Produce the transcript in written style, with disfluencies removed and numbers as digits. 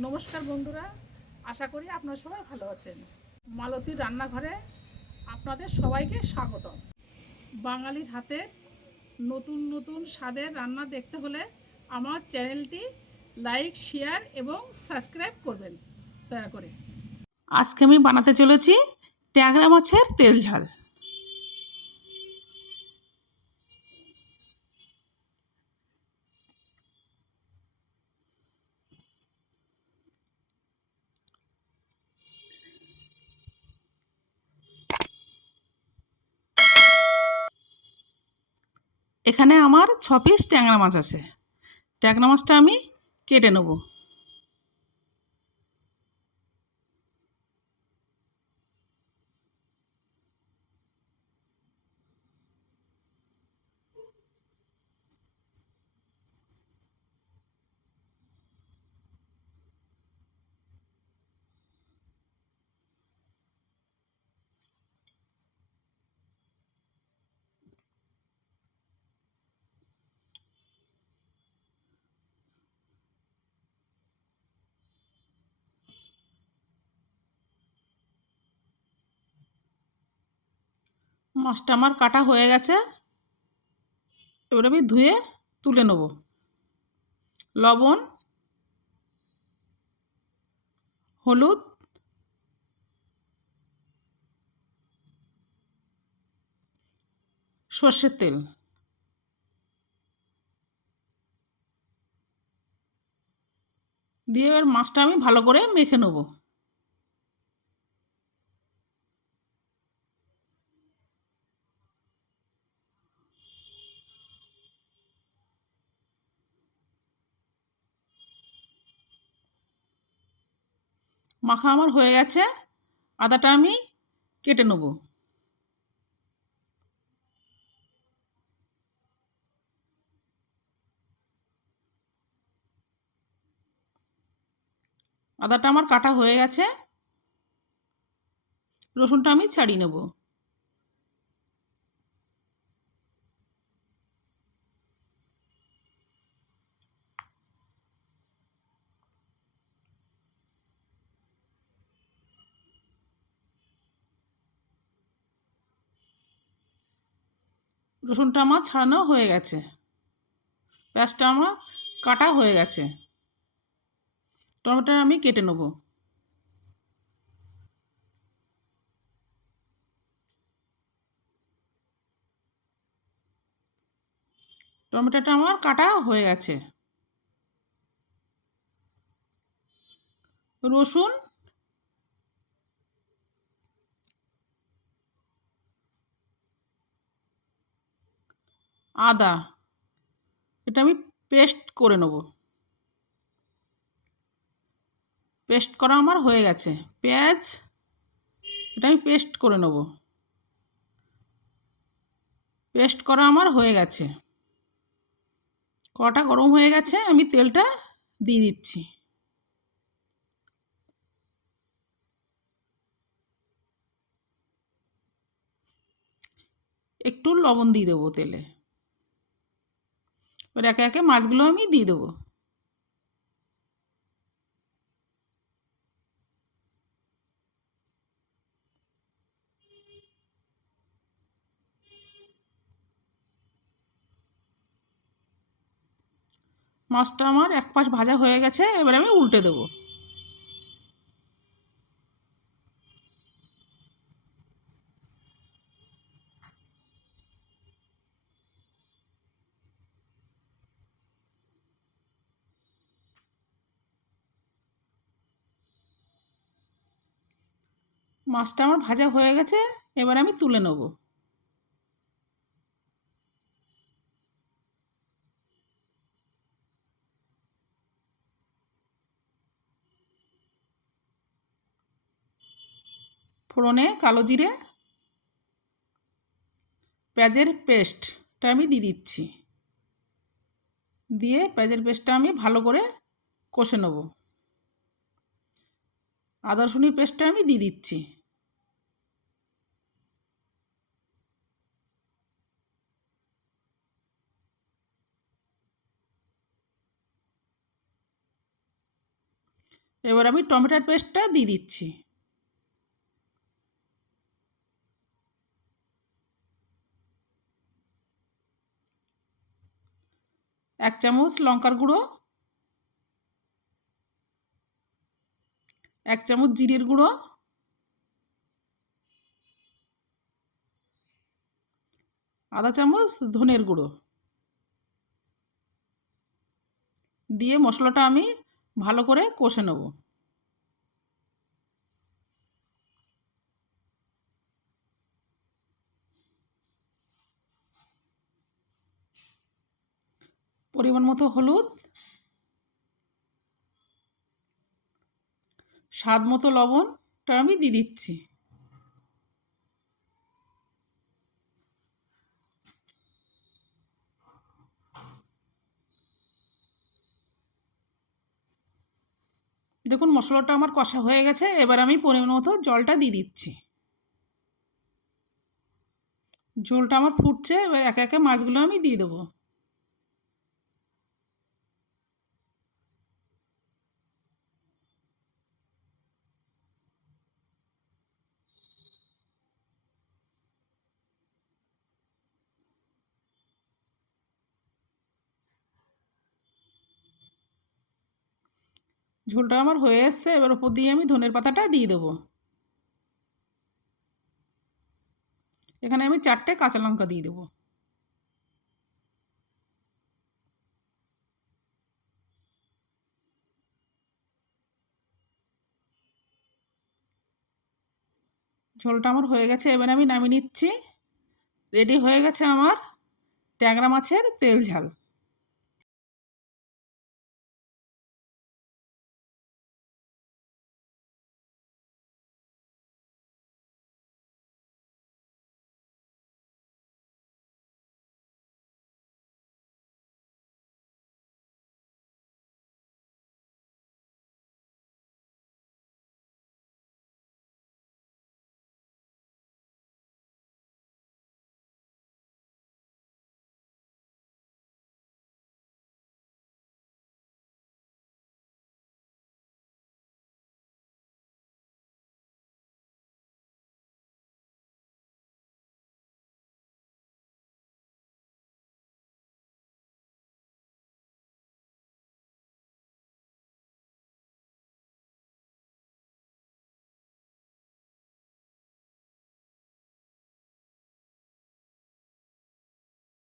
নমস্কার বন্ধুরা, আশা করি আপনারা সবাই ভালো আছেন। মালতীর রান্নাঘরে আপনাদের সবাইকে স্বাগতম। বাঙালির হাতে নতুন নতুন স্বাদের রান্না দেখতে হলে আমার চ্যানেলটি লাইক, শেয়ার এবং সাবস্ক্রাইব করবেন দয়া করে। আজকে আমি বানাতে চলেছি ট্যাংরা মাছের তেল ঝাল। এখানে আমার 6 পিস ট্যাংরা মাছ আছে। ট্যাংরা মাছটা আমি কেটে নেব। মাছটা আমার কাটা হয়ে গেছে। এবার আমি ধুয়ে তুলে নেব। লবণ, হলুদ, সর্ষের তেল দিয়ে এবার মাছটা আমি ভালো করে মেখে নেব। মাখা আমার হয়ে গেছে। আদাটা আমি কেটে নেব। আদাটা আমার কাটা হয়ে গেছে। রসুনটা আমি ছাড়িয়ে নেব। রসুনটা আমার ছাড়ানো হয়ে গেছে। পেঁয়াজটা আমার কাটা হয়ে গেছে। টমেটো আমি কেটে নেব। টমেটোটা আমার কাটা হয়ে গেছে। রসুন, আদা এটা আমি পেস্ট করে নেব। পেস্ট করা আমার হয়ে গেছে। পেঁয়াজ এটা আমি পেস্ট করে নেব। পেস্ট করা আমার হয়ে গেছে। কড়াটা গরম হয়ে গেছে, আমি তেলটা দিয়ে দিচ্ছি। একটু লবণ দিয়ে দেবো তেলে। এবার একে একে মাছগুলো আমি দিয়ে দেবো। মাছটা আমার এক পাশ ভাজা হয়ে গেছে, এবার আমি উল্টে দেবো। মাছটা আমার ভাজা হয়ে গেছে, এবার আমি তুলে নেব। ফোড়নে কালো জিরে, পেঁয়াজের পেস্টটা আমি দিয়ে দিচ্ছি। দিয়ে পেঁয়াজের পেস্টটা আমি ভালো করে কষে নেব। আদা রসুনের পেস্টটা আমি দিয়ে দিচ্ছি। এবার আমি টমেটোর পেস্টটা দিয়ে দিচ্ছি। এক চামচ লঙ্কার গুঁড়ো, এক চামচ জিরের গুঁড়ো, আধা চামচ ধনের গুঁড়ো দিয়ে মশলাটা আমি ভালো করে কষে নেব। পরিমাণ মতো হলুদ, স্বাদ মতো লবণটা আমি দিয়ে দিচ্ছি। দেখুন মশলাটা আমার কষা হয়ে গেছে, এবার আমি পরিমাণ মতো জলটা দিয়ে দিচ্ছি। ঝোলটা আমার ফুটছে, এবার একে একে মাছগুলো আমি দিয়ে দেবো। ঝোলটা আমার হয়ে এসছে, এবার ওপর দিয়ে আমি ধনের পাতাটা দিয়ে দেবো। এখানে আমি 4টে কাঁচা লঙ্কা দিয়ে দেবো। ঝোলটা আমার হয়ে গেছে, এবার আমি নামিয়ে নিচ্ছি। রেডি হয়ে গেছে আমার ট্যাংরা মাছের তেল ঝাল।